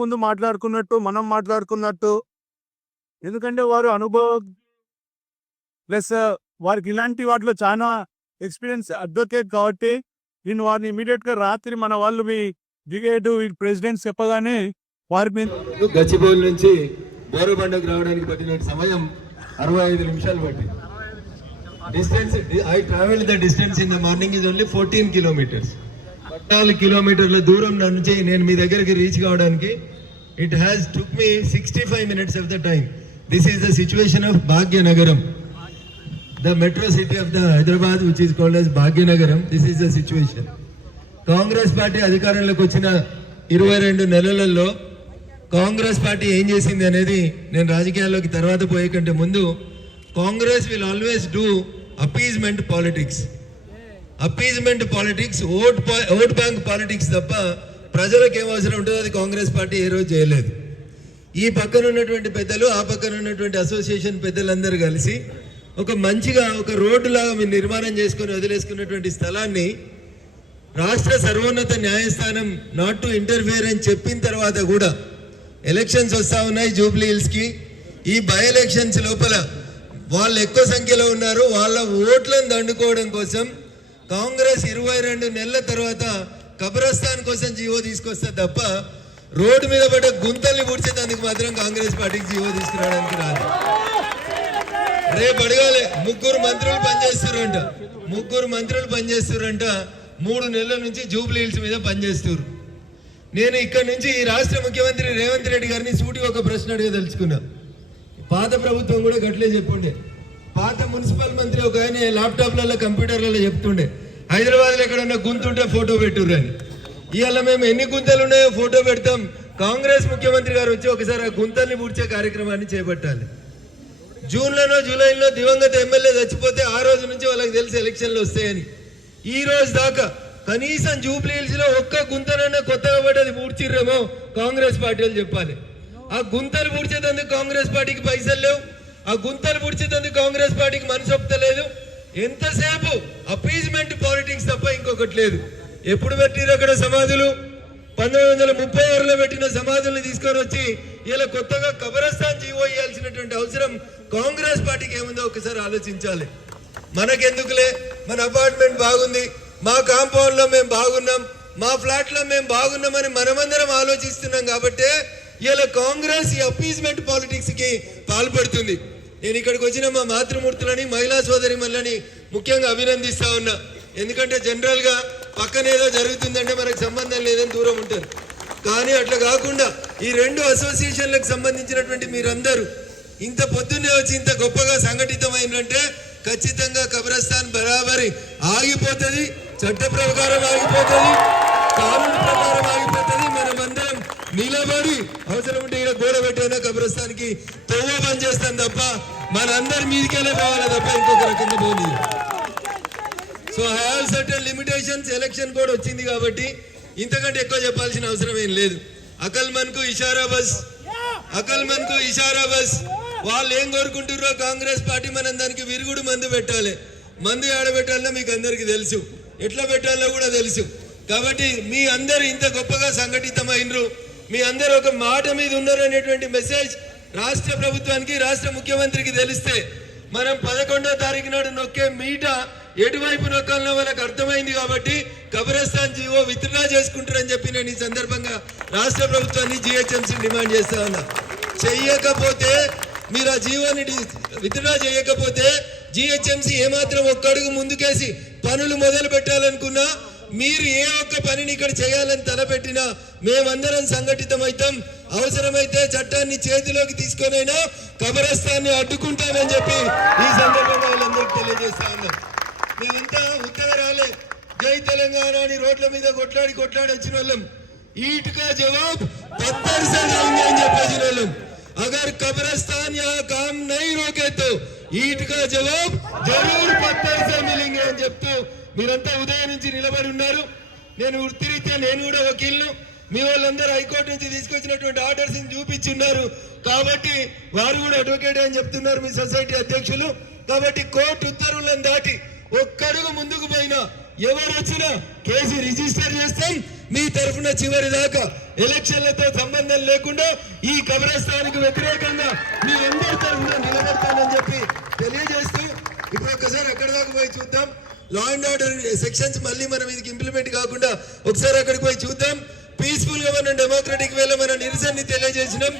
ముందు మాట్లాడుకున్నట్టు మనం మాట్లాడుకున్నట్టు. ఎందుకంటే వారు అనుభవం ప్లస్ వారికి ఇలాంటి వాటిలో చాలా ఎక్స్పీరియన్స్ అడ్వకేట్ కాబట్టి నేను వారిని ఇమీడియట్గా రాత్రి మన వాళ్ళు మీ బ్రిగేడ్ ప్రెసిడెంట్ చెప్పగానే వారి మీద గచ్చిబౌలి నుంచి బోరబండకు రావడానికి పట్టిన సమయం అరవై ఐదు నిమిషాలు పట్టి distance I travel the distance in the morning is only fourteen kilometres. పద్నాలుగు కిలోమీటర్ల దూరం నుంచి నేను మీ దగ్గరికి రీచ్ కావడానికి it has took me sixty five minutes of the time this is the situation of Bhagyanagaram the metro city of the Hyderabad which is called as Bhagyanagaram this is the situation Congress party అధికారంలోకి వచ్చిన ఇరవై రెండు నెలలలో Congress party ఏం చేసింది అనేది నేను రాజకీయాల్లోకి తర్వాత పోయే కంటే ముందు Congress will always do appeasement politics appeasement politics vote vote bank politics తప్ప ప్రజలకు ఏం అవసరం ఉంటుందో అది కాంగ్రెస్ పార్టీ ఏ రోజు చేయలేదు. ఈ పక్కన ఉన్నటువంటి పెద్దలు ఆ పక్కన ఉన్నటువంటి అసోసియేషన్ పెద్దలందరూ కలిసి ఒక మంచిగా ఒక రోడ్డు లాగా మీరు నిర్మాణం చేసుకొని వదిలేసుకున్నటువంటి స్థలాన్ని రాష్ట్ర సర్వోన్నత న్యాయస్థానం నాట్ టు ఇంటర్ఫియర్ అని చెప్పిన తర్వాత కూడా ఎలక్షన్స్ వస్తా ఉన్నాయి జూబ్లీ హిల్స్కి ఈ బై ఎలక్షన్స్ లోపల వాళ్ళు ఎక్కువ సంఖ్యలో ఉన్నారు. వాళ్ళ ఓట్లను దండుకోవడం కోసం కాంగ్రెస్ ఇరవై రెండు నెలల తర్వాత కబ్రస్థాన్ కోసం జీవో తీసుకొస్తే తప్ప రోడ్డు మీద పడ్డ గుంతల్ని పూడ్చేందుకు మాత్రం కాంగ్రెస్ పార్టీకి జీవో తీసుకురావడానికి రాదు. రేపు అడగాలి. ముగ్గురు మంత్రులు పనిచేస్తారంట ముగ్గురు మంత్రులు పనిచేస్తారంట మూడు నెలల నుంచి జూబ్లీ హిల్స్ మీద పనిచేస్తారు నేను ఇక్కడ నుంచి ఈ రాష్ట్ర ముఖ్యమంత్రి రేవంత్ రెడ్డి గారిని సూటి ఒక ప్రశ్న అడగదలుచుకున్నా పాత ప్రభుత్వం కూడా గట్లే చెప్పుండే. పాత మున్సిపల్ మంత్రి ఒక ఆయన ల్యాప్టాప్లలో కంప్యూటర్లలో చెప్తుండే. హైదరాబాద్లో ఎక్కడన్నా గుంతుంటే ఫోటో పెట్టుర్రు అని. ఇవాళ మేము ఎన్ని గుంతలు ఉన్నాయో ఫోటో పెడతాం. కాంగ్రెస్ ముఖ్యమంత్రి గారు వచ్చి ఒకసారి ఆ గుంతల్ని పూడ్చే కార్యక్రమాన్ని చేపట్టాలి. జూన్లోనో జూలైలో దివంగత ఎమ్మెల్యే చచ్చిపోతే ఆ రోజు నుంచి వాళ్ళకి తెలిసి ఎలక్షన్లు వస్తాయని. ఈ రోజు దాకా కనీసం జూబ్లీహిల్స్లో ఒక్క గుంతనన్నా కొత్తగా పడ్డది పూడ్చిర్రేమో కాంగ్రెస్ పార్టీ వాళ్ళు చెప్పాలి. ఆ గుంతలు పూడ్చేందుకు కాంగ్రెస్ పార్టీకి పైసలు లేవు. ఆ గుంతలు పూడ్చేందుకు కాంగ్రెస్ పార్టీకి మనసు ఒప్పుతలేదు ఎంతసేపు అపీజ్మెంట్ పాలిటిక్స్ తప్ప ఇంకొకటి లేదు. ఎప్పుడు పెట్టిరు అక్కడ సమాధులు? పంతొమ్మిది వందల ముప్పై ఆరులో పెట్టిన సమాధుల్ని తీసుకొని వచ్చి ఇలా కొత్తగా కబరస్థాన్ జీవో ఇవ్వాల్సినటువంటి అవసరం కాంగ్రెస్ పార్టీకి ఏముందో ఒకసారి ఆలోచించాలి. మనకెందుకులే? మన అపార్ట్మెంట్ బాగుంది. మా కాంపౌండ్లో మేము బాగున్నాం. మా ఫ్లాట్లో మేము బాగున్నామని మనమందరం ఆలోచిస్తున్నాం కాబట్టి ఇలా కాంగ్రెస్ ఈ అపీజ్మెంట్ పాలిటిక్స్కి పాల్పడుతుంది. నేను ఇక్కడికి వచ్చిన మా మాతృమూర్తులని మహిళా సోదరి మళ్ళని ముఖ్యంగా అభినందిస్తా ఉన్నా. ఎందుకంటే జనరల్గా పక్కన ఏదో జరుగుతుందంటే మనకు సంబంధం లేదని దూరం ఉంటారు. కానీ అట్లా కాకుండా ఈ రెండు అసోసియేషన్లకు సంబంధించినటువంటి మీరందరూ ఇంత పొద్దున్నే వచ్చి ఇంత గొప్పగా సంఘటితమైందంటే ఖచ్చితంగా కబ్రస్థాన్ బరాబరి ఆగిపోతుంది చట్ట ప్రకారం ఆగిపోతుంది కానూను ప్రకారం ఆగిపోతుంది. మనమందరం నిలబడి అవసరం ఉంటే ఇక్కడ గోడ పెట్టైనా కబ్రస్థాన్కి తొవ్వ పని చేస్తాం తప్ప మనందరి మీదకెళ్ళే పోవాలి తప్ప ఇంకొక రకంగా పోనీ. So have certain limitations election కూడా వచ్చింది కాబట్టి ఇంతకంటే ఎక్కువ చెప్పాల్సిన అవసరం ఏం లేదు. అకల్మన్కు ఇషారా బస్. అకల్మన్కు ఇషారా బస్. వాళ్ళు ఏం కోరుకుంటుర్రో కాంగ్రెస్ పార్టీ మనం దానికి విరుగుడు మందు పెట్టాలి. మందు ఆడబెట్టాలో మీకు అందరికి తెలుసు. ఎట్లా పెట్టాలో కూడా తెలుసు. కాబట్టి మీ అందరు ఇంత గొప్పగా సంఘటితమైనరు మీ అందరు ఒక మాట మీద ఉన్నారు అనేటువంటి మెసేజ్ రాష్ట్ర ప్రభుత్వానికి రాష్ట్ర ముఖ్యమంత్రికి తెలిస్తే మనం పదకొండో తారీఖు నాడు నొక్కే మీట ఎటువైపు నొక్కాలనో వాళ్ళకి అర్థమైంది కాబట్టి కబరస్థాన్ జీవో విత్డ్రా చేసుకుంటారని చెప్పి నేను ఈ సందర్భంగా రాష్ట్ర ప్రభుత్వాన్ని జిహెచ్ఎంసీ డిమాండ్ చేస్తా ఉన్నా. చెయ్యకపోతే మీరు ఆ జీవోని విత్డ్రా చేయకపోతే జిహెచ్ఎంసీ ఏమాత్రం ఒక్కడుగు ముందుకేసి పనులు మొదలు పెట్టాలనుకున్నా మీరు ఏ ఒక్క పనిని ఇక్కడ చేయాలని తలపెట్టినా మేమందరం సంఘటితమైతాం. అవసరమైతే చట్టాన్ని చేతిలోకి తీసుకొనైనా కబరస్థాన్ని అడ్డుకుంటామని చెప్పి ఈ సందర్భంగా వాళ్ళందరికీ తెలియజేస్తా ఉన్నాం. మేమంతా ఉత్తరాలే జై తెలంగాణ అని రోడ్ల మీద కొట్లాడి కొట్లాడి వచ్చిన వాళ్ళం ఈటుగా జవాబ్ పత్తర్ సడాంగే అని చెప్పేసి వాళ్ళం అగర్ కబ్రస్తాన్ యా కామ్ నై రోకే తో ఈటుగా జవాబ్ జరూర్ పత్తర్ మిలింగే అని చెప్తూ మీరంతా ఉదయం నుంచి నిలబడి ఉన్నారు. నేను వృత్తిరీత్యా నేను కూడా వకీల్ను. మీ వాళ్ళందరూ హైకోర్టు నుంచి తీసుకొచ్చినటువంటి ఆర్డర్స్ చూపించున్నారు. కాబట్టి వారు కూడా అడ్వకేట్ అని చెప్తున్నారు మీ సొసైటీ అధ్యక్షులు. కాబట్టి కోర్టు ఉత్తర్వులను దాటి ఒక్కడుగు ముందుకు పోయినా ఎవరు వచ్చినా కేసు రిజిస్టర్ చేస్తాం మీ తరఫున చివరి దాకా ఎలక్షన్లతో సంబంధం లేకుండా ఈ కబ్రస్థానికి వ్యతిరేకంగా మీ అందరి తరఫున నిలబడతానని చెప్పి తెలియజేస్తూ ఇప్పుడు ఒకసారి అక్కడి దాకా పోయి చూద్దాం. లా అండ్ ఆర్డర్ సెక్షన్స్ మళ్ళీ మనం ఇది ఇంప్లిమెంట్ కాకుండా ఒకసారి అక్కడికి పోయి చూద్దాం. పీస్ఫుల్గా మనం డెమోక్రటిక్ వేలో మన నిరసనని తెలియజేసినాం.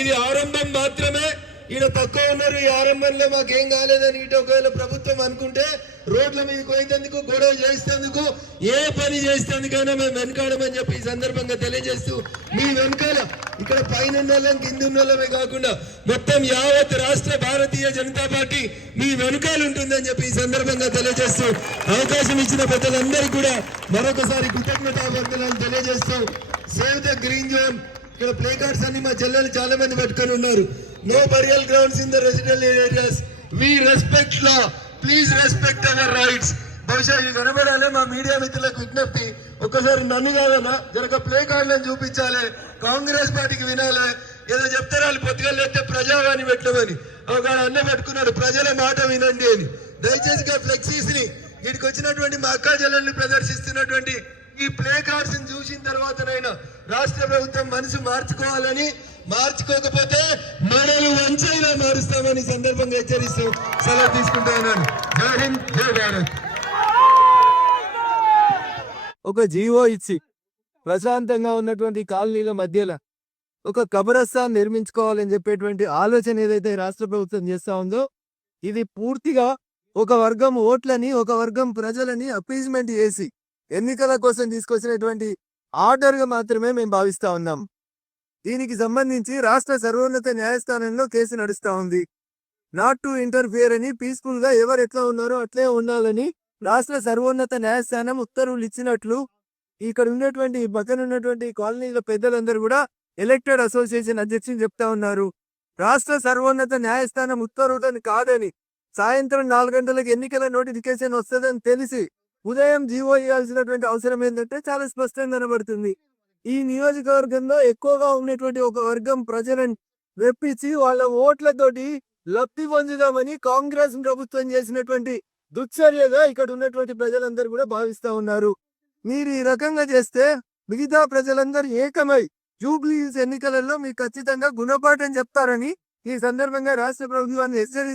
ఇది ఆరంభం మాత్రమే. ఈడ తక్కువ ఉన్నారు ఈ ఆరంభంలో మాకేం కాలేదని ఇటు ఒకవేళ ప్రభుత్వం అనుకుంటే రోడ్ల మీద పోయేందుకు గొడవ చేసేందుకు ఏ పని చేసేందుకైనా మేము వెనకాడమని చెప్పి ఈ సందర్భంగా తెలియజేస్తూ మీ వెనకాల ఇక్కడ పైన వాళ్ళం కింద ఉన్న వాళ్ళమే కాకుండా మొత్తం యావత్ రాష్ట్ర భారతీయ జనతా పార్టీ మీ వెనకాల ఉంటుందని చెప్పి ఈ సందర్భంగా తెలియజేస్తూ అవకాశం ఇచ్చిన పెద్దలందరికీ కూడా మరొకసారి కృతజ్ఞతావందనాలు తెలియజేస్తూ సేవ్ ద గ్రీన్ జోన్. ఇక్కడ ప్లే కార్డ్స్ అన్ని మా చెల్లెలు చాలా మంది పెట్టుకొని ఉన్నారు. No burial grounds in the resident areas we respect law please respect our rights బహుశా ఇవి కనబడాలి మా మీడియా మిత్రులకు విజ్ఞప్తి. ఒక్కసారి నన్ను కాదన్నా జరగ ప్లే కార్డులను చూపించాలి. కాంగ్రెస్ పార్టీకి వినాలి. ఏదో చెప్తారు వాళ్ళు పొద్దుగలు లేకపోతే ప్రజావాణి పెట్టమని. ఒక అన్న పెట్టుకున్నాడు ప్రజల మాట వినండి అని. దయచేసి ఫ్లెక్సీస్ని. వీటికి వచ్చినటువంటి మా అక్క చెల్లెల్ని ప్రదర్శిస్తున్నటువంటి ఈ ప్లే కార్డ్స్ చూసిన తర్వాతనైనా రాష్ట్ర ప్రభుత్వం మనసు మార్చుకోవాలని మార్చుకోకపోతే మనలు వంచైనా మారుస్తామని సందర్భంగా హెచ్చరిస్తూ సెలవు తీసుకుంటా ఉన్నాను జై హింద్ జై భారత్. ఒక జీవో ఇచ్చి ప్రశాంతంగా ఉన్నటువంటి కాలనీల మధ్యలో ఒక కబరస్థాన్ నిర్మించుకోవాలని చెప్పేటువంటి ఆలోచన ఏదైతే రాష్ట్ర ప్రభుత్వం చేస్తా ఉందో ఇది పూర్తిగా ఒక వర్గం ఓట్లని ఒక వర్గం ప్రజలని అపీజ్మెంట్ చేసి ఎన్నికల కోసం తీసుకొచ్చినటువంటి ఆర్డర్గా మాత్రమే మేము భావిస్తా ఉన్నాం. దీనికి సంబంధించి రాష్ట్ర సర్వోన్నత న్యాయస్థానంలో కేసు నడుస్తా ఉంది. నాట్ టు ఇంటర్ఫియర్ అని పీస్ఫుల్గా ఎవరు ఎట్లా ఉన్నారో అట్లే ఉండాలని రాష్ట్ర సర్వోన్నత న్యాయస్థానం ఉత్తర్వులు ఇచ్చినట్లు ఇక్కడ ఉన్నటువంటి పక్కన ఉన్నటువంటి కాలనీల పెద్దలందరూ కూడా ఎలక్టెడ్ అసోసియేషన్ అధ్యక్షులు చెప్తా ఉన్నారు. రాష్ట్ర సర్వోన్నత న్యాయస్థానం ఉత్తర్వులను కాదని సాయంత్రం నాలుగు గంటలకు ఎన్నికల నోటిఫికేషన్ వస్తుందని తెలిసి ఉదయం జీవో ఇవ్వాల్సినటువంటి అవసరం ఏంటంటే చాలా స్పష్టంగా కనబడుతుంది. ఈ నియోజకవర్గంలో ఎక్కువగా ఉన్నటువంటి ఒక వర్గం ప్రజలను వెప్పించి వాళ్ళ ఓట్లతోటి లబ్ధి పొందుదామని కాంగ్రెస్ ప్రభుత్వం చేసినటువంటి దుశ్చర్యగా ఇక్కడ ఉన్నటువంటి ప్రజలందరూ కూడా భావిస్తూ ఉన్నారు. మీరు ఈ రకంగా చేస్తే మిగతా ప్రజలందరూ ఏకమై జూబ్లీ ఎన్నికలలో మీకు ఖచ్చితంగా గుణపాఠం చెప్తారని ఈ సందర్భంగా రాష్ట్ర ప్రభుత్వాన్ని హెచ్చరి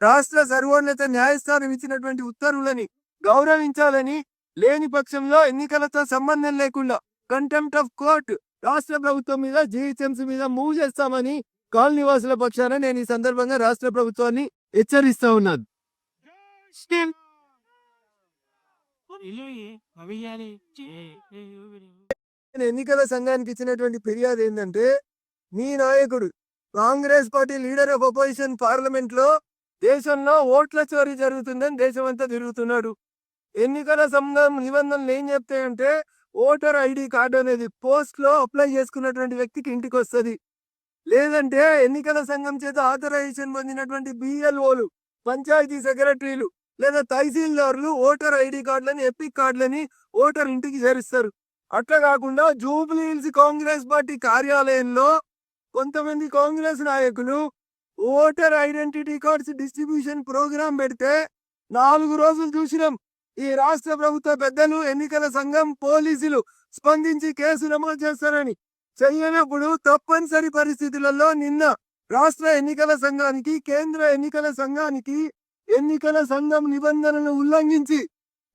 రాష్ట్ర సర్వోన్నత న్యాయస్థానం ఇచ్చినటువంటి ఉత్తర్వులని గౌరవించాలని లేని పక్షంలో ఎన్నికలతో సంబంధం లేకుండా కంటెంప్ట్ ఆఫ్ కోర్ట్ రాష్ట్ర ప్రభుత్వం మీద జీహెచ్ఎంసీ మీద మూవ్ చేస్తామని కాల్ నివాసుల పక్షాన నేను ఈ సందర్భంగా రాష్ట్ర ప్రభుత్వాన్ని హెచ్చరిస్తా ఉన్నాను. నేను ఎన్నికల సంఘానికి ఇచ్చినటువంటి ఫిర్యాదు ఏంటంటే మీ నాయకుడు Congress party leader of opposition పార్లమెంట్లో దేశంలో ఓట్ల చోరీ జరుగుతుందని దేశం అంతా తిరుగుతున్నాడు. ఎన్నికల సంఘం నిబంధనలు ఏం చెప్తాయంటే ఓటర్ ఐడి కార్డు అనేది పోస్ట్లో అప్లై చేసుకున్నటువంటి వ్యక్తికి ఇంటికి వస్తుంది లేదంటే ఎన్నికల సంఘం చేత ఆథరైజేషన్ పొందినటువంటి బిఎల్ఓలు పంచాయతీ సెక్రటరీలు లేదా తహసీల్దారులు ఓటర్ ఐడి కార్డులని ఎపిక్ కార్డులని ఓటర్ ఇంటికి చేరుస్తారు. అట్లా కాకుండా జూబ్లీ హిల్స్ కాంగ్రెస్ పార్టీ కార్యాలయంలో కొంతమంది కాంగ్రెస్ నాయకులు voter identity cards distribution programme పెడితే నాలుగు రోజులు చూసినాం. ఈ రాష్ట్ర ప్రభుత్వ పెద్దలు ఎన్నికల సంఘం పోలీసులు స్పందించి కేసు నమోదు చేస్తారని చెయ్యనప్పుడు తప్పనిసరి పరిస్థితులలో నిన్న రాష్ట్ర ఎన్నికల సంఘానికి కేంద్ర ఎన్నికల సంఘానికి ఎన్నికల సంఘం నిబంధనలను ఉల్లంఘించి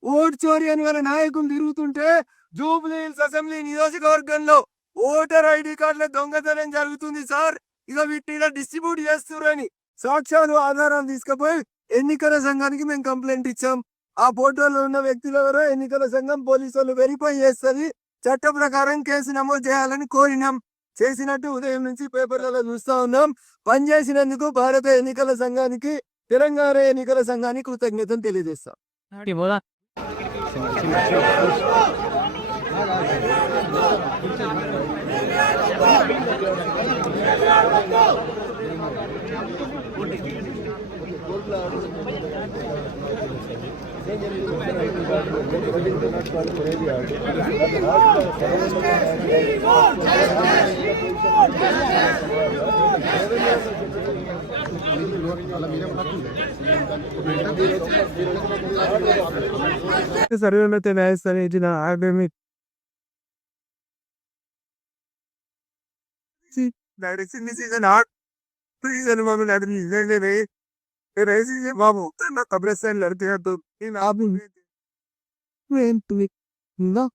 ఓట్ చోరీ అని వాళ్ళ నాయకులు తిరుగుతుంటే జూబ్లీ హిల్స్ అసెంబ్లీ నియోజకవర్గంలో ఓటర్ ఐడి కార్డుల దొంగతనం జరుగుతుంది సార్. ఇక వీటిని డిస్ట్రిబ్యూట్ చేస్తున్నారని సాక్ష్యాలు ఆధారాలు తీసుకుపోయి ఎన్నికల సంఘానికి మేము కంప్లైంట్ ఇచ్చాం. ఆ ఫోటోలో ఉన్న వ్యక్తులు ఎవరో ఎన్నికల సంఘం పోలీసు వాళ్ళు వెరిఫై చేస్తుంది. చట్ట ప్రకారం కేసు నమోదు చేయాలని కోరినాం. చేసినట్టు ఉదయం నుంచి పేపర్లలో చూస్తా ఉన్నాం. పనిచేసినందుకు భారత ఎన్నికల సంఘానికి తెలంగాణ ఎన్నికల సంఘానికి కృతజ్ఞతను తెలియజేస్తాం. సర్వేమతే న్యాయస్థానం ఇచ్చిన academic direction Reziye babu na kabresan lardiya to in abu ne wen tuwi na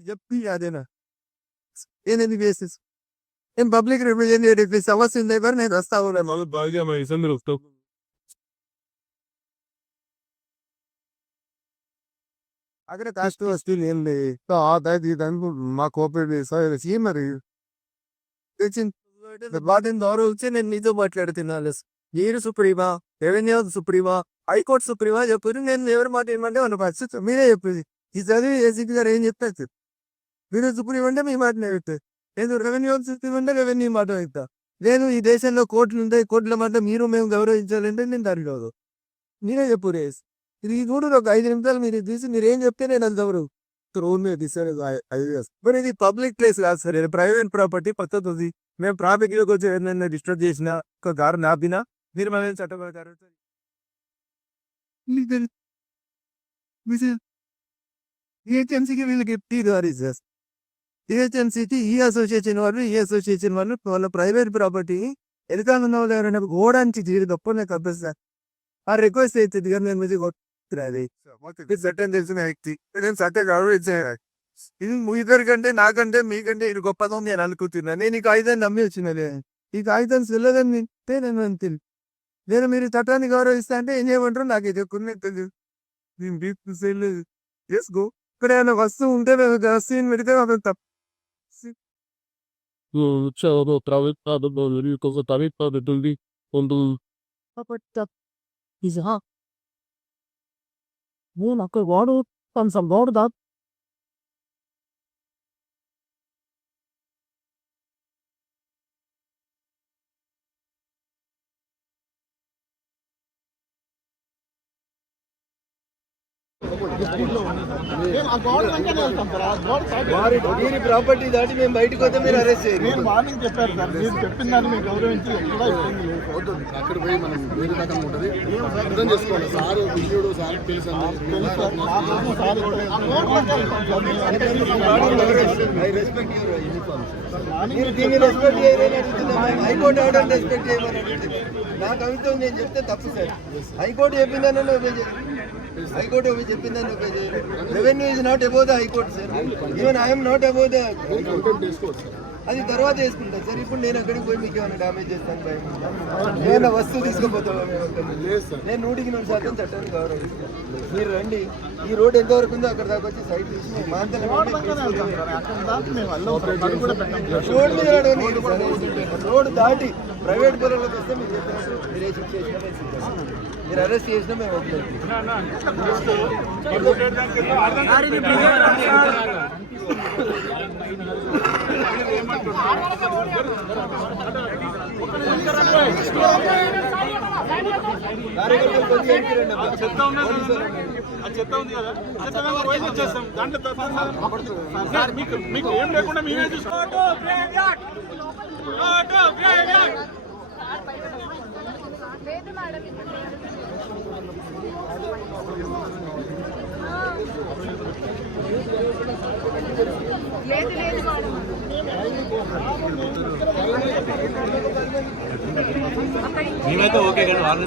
जबकि याद है ना एनएन बेसिस इन पब्लिक रिप्रेजेंटेटिव की समस्या नहीं पर नहीं रास्ता हो रहा है मगर भाग्य मैं इसमें रुकता हूँ అక్కడ కాస్ట్ వస్తువులు ఏం లేదు దాది దానికి మా కోఆపరేటివ్ ఏం మరి? బాధ్యత ద్వారా వచ్చి నేను నీతో మాట్లాడుతున్నాను. మీరు సుప్రీమా రెవెన్యూ సుప్రీమా హైకోర్టు సుప్రీమా చెప్పారు. నేను ఎవరు మాట ఏమంటే మన పరిస్థితి మీరే చెప్పేది. ఈ చదివి ఏసీపీ గారు ఏం చెప్తారు? మీరు సుప్రీం అంటే మీ మాట చెప్తారు నేను రెవెన్యూ సుప్రీం అంటే రెవెన్యూ మాట చెప్తా నేను ఈ దేశంలో కోర్టులు ఉంటాయి. కోర్టుల మాట మీరు మేము గౌరవించాలంటే నేను దాని కాదు నేనే చెప్పు రేస్. ఇది చూడు ఒక ఐదు నిమిషాలు మీరు తీసి మీరు ఏం చెప్తే నేను అది ఎవరు రోడ్ మీద తీసాను. ఐదు మరి ఇది పబ్లిక్ ప్లేస్ కాదు సార్ ఇది ప్రైవేట్ ప్రాపర్టీ పద్ధతి ఉంది మేము ట్రాఫిక్లోకి వచ్చి ఏదైనా డిస్టర్బ్ చేసిన ఒక కారు నాపినా మీరు మన చట్టపరకారు ఏజెన్సీకి వీళ్ళకి టీ సార్. ఏజెన్సీకి ఈ అసోసియేషన్ వాళ్ళు ఈ అసోసియేషన్ వాళ్ళు వాళ్ళ ప్రైవేట్ ప్రాపర్టీ ఎదుకాల వాళ్ళు ఎవరైనా ఓడానికి తీరు తప్ప నాకు అభ్యస్తారు ఆ రిక్వెస్ట్ అవుతుంది కానీ నేను మీద కొట్టురాది చట్టం తెలిసిన వ్యక్తి. నేను చట్టం గౌరవించాను ఇది మీ ఇద్దరి కంటే నాకంటే మీకంటే ఇది గొప్పదని నేను అనుకుంటున్నా. నేను ఈ కాగితాన్ని నమ్మి వచ్చినలే ఈ కాగితం సెల్లదని వింటే నేను అంతే నేను మీరు చట్టాన్ని గౌరవిస్తా అంటే ఏం చేయమంటారు నాకు ఇది కొన్ని తెలియదు నేను బీప్ సెల్ చేసుకో ఇక్కడ ఏమైనా వస్తువు ఉంటే వస్తువుని పెడితే అది తప్పు. ప్రవేశాలు ಒಂದು is മൂന്ന് മക്കൾ വാർഡ് സംസം వీరి ప్రాపర్టీ దాటి మేము బయటకు వస్తే మీరు అరెస్ట్ చేయరు. నేను మార్నింగ్ చెప్పారు సార్. మీరు చెప్పిన దాన్ని మేము గౌరవించి ఎక్కడా అవుతుంది అక్కడ పోయి మనం వేరే రకంగా ఉంటుంది. అర్థం చేసుకోవాలి. సార్ విషయుడు సార్ తెలుసు. ఐ రెస్పెక్ట్ యువర్ యూనిఫామ్ మీరు దీన్ని రెస్పెక్ట్ చేయరని హైకోర్టు ఆర్డర్ రెస్పెక్ట్ చేయమని అడుగుతున్నాం. నా కవిత్వం నేను చెప్తే తప్పు సార్ హైకోర్టు చెప్పిందని హైకోర్టు ఒబే చెప్పిందని చేయాలి revenue is not above the high court sir even I'm not above the అది తర్వాత వేసుకుంటాను సార్ ఇప్పుడు నేను అక్కడికి పోయి మీకు ఏమైనా డ్యామేజ్ చేస్తాను భయం? ఏమైనా వస్తువు తీసుకుపోతావా? నేను నూటికి నూరు శాతం చట్టాన్ని గౌరవిస్తాను మీరు రండి. ఈ రోడ్ ఎంతవరకు ఉందో అక్కడ దాకా వచ్చి సైట్ మాంతల రోడ్ మీద. రోడ్ దాటి ప్రైవేట్ పొలంలోకి వస్తే మీరు చెప్పినట్టు మీరు ఏ శిక్ష చేసినా. మీరు అరెస్ట్ చేసినా మేము కార్యకర్తలు కొద్దిగా వాళ్ళు ఉన్నారు. చెత్త ఉంది కదా? చెత్త దాంట్లో పోయి వచ్చేస్తాం. దాంట్లో త- సార్ మీకు మీకు ఏం లేకుండా మేమే లేదు లేదు మేమైతే ఓకే కానీ వాళ్ళని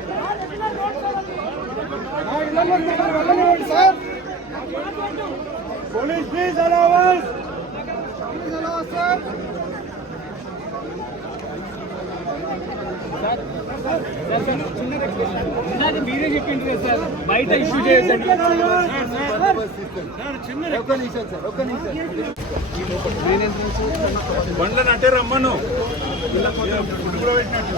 సార్ మేమే చెప్తున్నాం. నశించాలి పోలీస్ ప్లీజ్ అలవన్స్ మీరే చెప్పింది కదా సార్ బయట ఇష్యూ చేయొద్దండి ఒక్క నిమిషం సార్ ఒక్క నిమిషం బండ్లను అంటే రమ్మను ఫుడ్ కూడా పెట్టినట్టు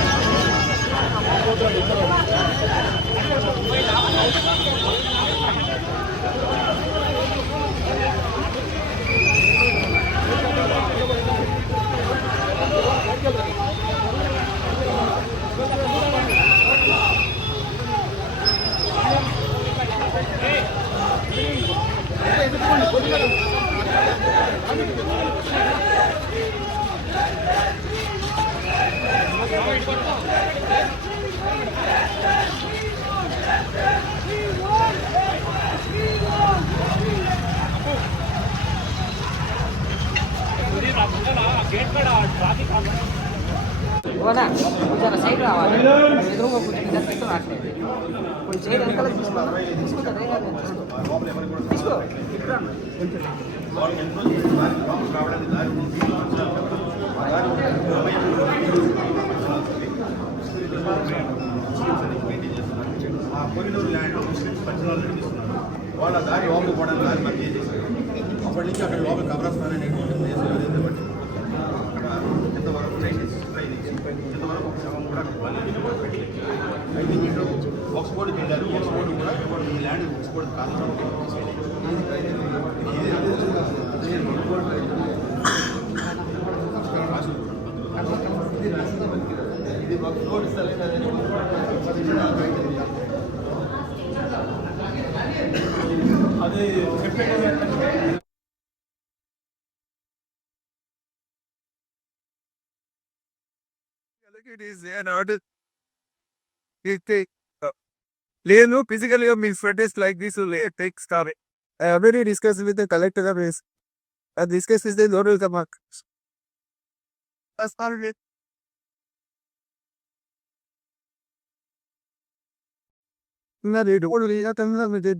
ఓనా కొంచెం సైడ్ రావాలి ఎదురుగా కొంచెం ఇలా పెట్టు రాట్లేదు ఇప్పుడు చైర్ వెనకాల తీసుకో తీసుకుంటా తీసుకో తీసుకో కొరిడోర్ ల్యాండ్ ముస్లిమ్స్ పంచనాలు నడిపిస్తున్నారు వాళ్ళ దారి లోపలికి పోవడానికి దారి మనకి చేశారు అప్పటి నుంచి అక్కడ లోపల కబ్రస్థాన్ అనేటువంటి ల్యాండ్ ఆక్స్ఫోర్డ్ కాదు ఇది ఆక్స్ఫోర్డ్ స్థలం It is an order. It take. లేదు ఫిజికల్గా మీ స్వెటెస్ట్ like this takes car I already discuss with the collector of race I discuss with the L'Oreal కమాక్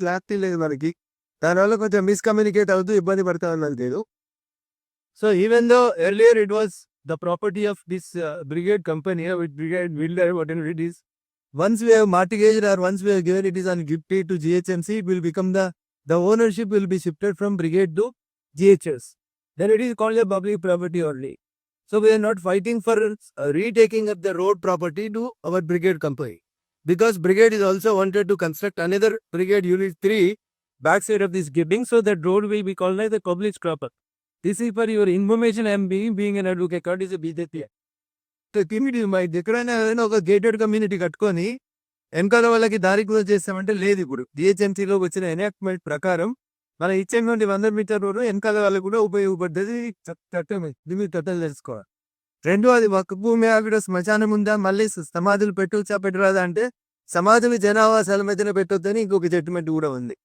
క్లారిటీ లేదు మనకి. దానివల్ల కొంచెం మిస్కమ్యూనికేట్ అవుతూ ఇబ్బంది పడతా ఉన్నది లేదు so even though earlier it was the property of this Brigade company with Brigade builder what in it is. Once we have mortgaged or once we have given it is on gift deed to GHMC, it will become the the ownership will be shifted from brigade to GHS. Then it is called a public property only. So we are not fighting for uh, retaking of the road property to our brigade company. Because brigade is also wanted to construct another brigade unit 3 backside of this giving, so that road will be called like the public property. This is for your information. Being, being an advocate. is a BJP? Community మా ఎక్కడైనా ఏదైనా ఒక gated community కట్టుకొని వెనకాల వాళ్ళకి దారి close చేస్తామంటే లేదు ఇప్పుడు. డిహెచ్ఎంసీలో వచ్చిన ఎనాక్ట్మెంట్ ప్రకారం మన ఇచ్చేటువంటి వంద మీటర్ రోడ్డు వెనకాల వాళ్ళకి కూడా ఉపయోగపడ్డది చట్టం దీన్ని చట్టం తెలుసుకోవాలి. రెండు అది ఒక భూమి ఆవిడ శ్మశానం ఉందా? మళ్ళీ సమాధులు పెట్టవచ్చా పెట్టరాదా అంటే సమాధులు జనావాసాల మధ్యన పెట్టొద్దని ఇంకొక జడ్జిమెంట్ కూడా ఉంది.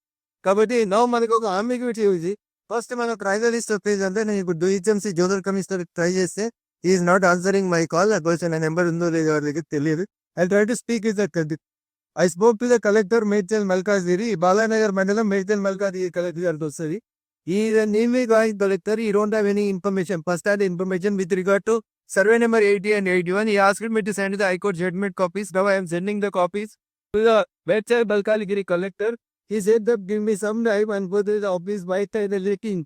కాబట్టి నో మనకు ఒక ఆంబిగ్యూటీ ఉంది. ఫస్ట్ మన ట్రైజలిస్ట్ పేజ్ అంటే నేను ఇప్పుడు డిహెచ్ఎంసీ జోనల్ కమిషనర్ ట్రై చేస్తే is not answering my call ఆ క్వశ్చన్ నా నెంబర్ ఉందో లేదో వాళ్ళకి తెలియదు. I try to speak is that I spoke to the collector Medchal Malkajgiri Balanagar మండలం మేడ్చల్ మల్కాజిరి కలెక్టర్ గారికి వస్తుంది he name going collector he don't have any information first hand information with regard to survey number eighty and eighty one he asked me to send the high court judgment copies now I'm sending the copies to the Medchal Malkajgiri collector he said that give me some time and go to the office by time leaking.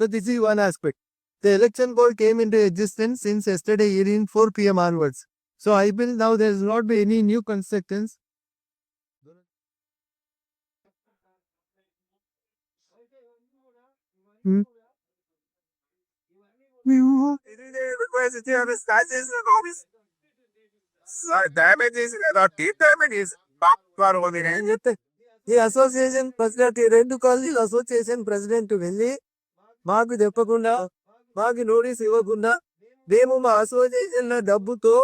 So this is one aspect. The election code came into existence since yesterday evening 4 p.m. onwards. So I feel now there is not be any new constructions. Hmm? ఈ association president రెండు కాలనీల association president వెళ్ళి మాకు చెప్పకుండా మాకు notice ఇవ్వకుండా మేము మా అసోసియేషన్ డబ్బుతో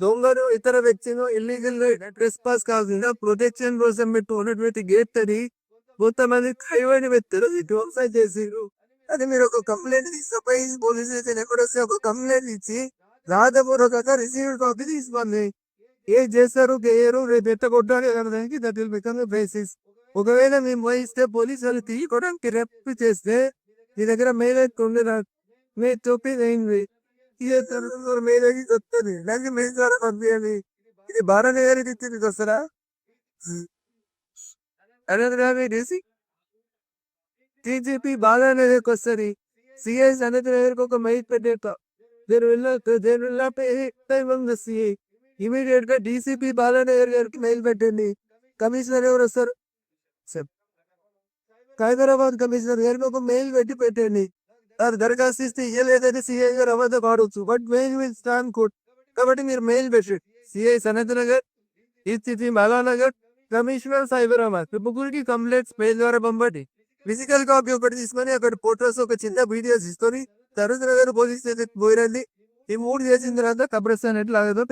దొంగను ఇతర వ్యక్తిను ఇల్లీగల్ ట్రెస్ పాస్ కాకుండా ప్రొటెక్షన్ కోసం మీరు ఉన్నటువంటి గేట్ తని కొంతమంది కైవడి వ్యక్తులు ధ్వంసం చేసిరు అది మీరు ఒక కంప్లైంట్ తీసుకుపోయి పోలీస్ స్టేషన్ ఎక్కడొస్తే ఒక కంప్లైంట్ ఇచ్చి రాతపూర్వకంగా రిసీవ్డ్ కాపీ తీసుకోండి. ఏం చేస్తారు చేయరు రేపు ఎట్ట కొట్టాలి అనడానికి దట్ విల్ బికమ్ బేసిస్ ఒకవేళ మేము వహిస్తే పోలీసు వాళ్ళు తీయకోవడానికి రెప్ చేస్తే మీ దగ్గర మెయిల్ అయితే ఉండేదా మీరు చెప్పేది ఏంది ఇదే తరగతి దగ్గరికి వస్తుంది నాకు మీ ద్వారా పంపించండి. ఇది భారత గారి తిరిగి వస్తారా అనేది చేసి టీజీపీ బాగా వస్తుంది. సిఎస్ అనేది ఒక మెయిల్ పెట్టేట దేని వల్ల దేని వల్ల సిఐ ఇమీడియట్గా డీసీపీ బాలానగర్ గారికి మెయిల్ పెట్టండి. కమిషనర్ ఎవరు వస్తారు? హైదరాబాద్ కమిషనర్ గారికి ఒక మెయిల్ పెట్టి పెట్టండి. సార్ దరఖాస్తు ఇస్తే ఇయ్యలేదని సిఐ గారు అబద్ధం వాడవచ్చు but mail will stand court కాబట్టి మీరు మెయిల్ పెట్టండి. సిఐ సనత్ నగర్ ఈ స్థితి మలానగర్ కమిషనర్ సైబరాబాద్ ముగ్గురికి కంప్లైంట్స్ మెయిల్ ద్వారా పంపండి. ఫిజికల్ కాపీ ఒకటి తీసుకొని అక్కడ ఫోటోస్ ఒక చిన్న వీడియోస్ తీసుకొని తరుణ్ నగర్ పోలీస్ స్టేషన్ పోయిరండి. ఈ మూడు చేసిన తర్వాత కబ్రస్థాన్ ఎట్లా ఆగదో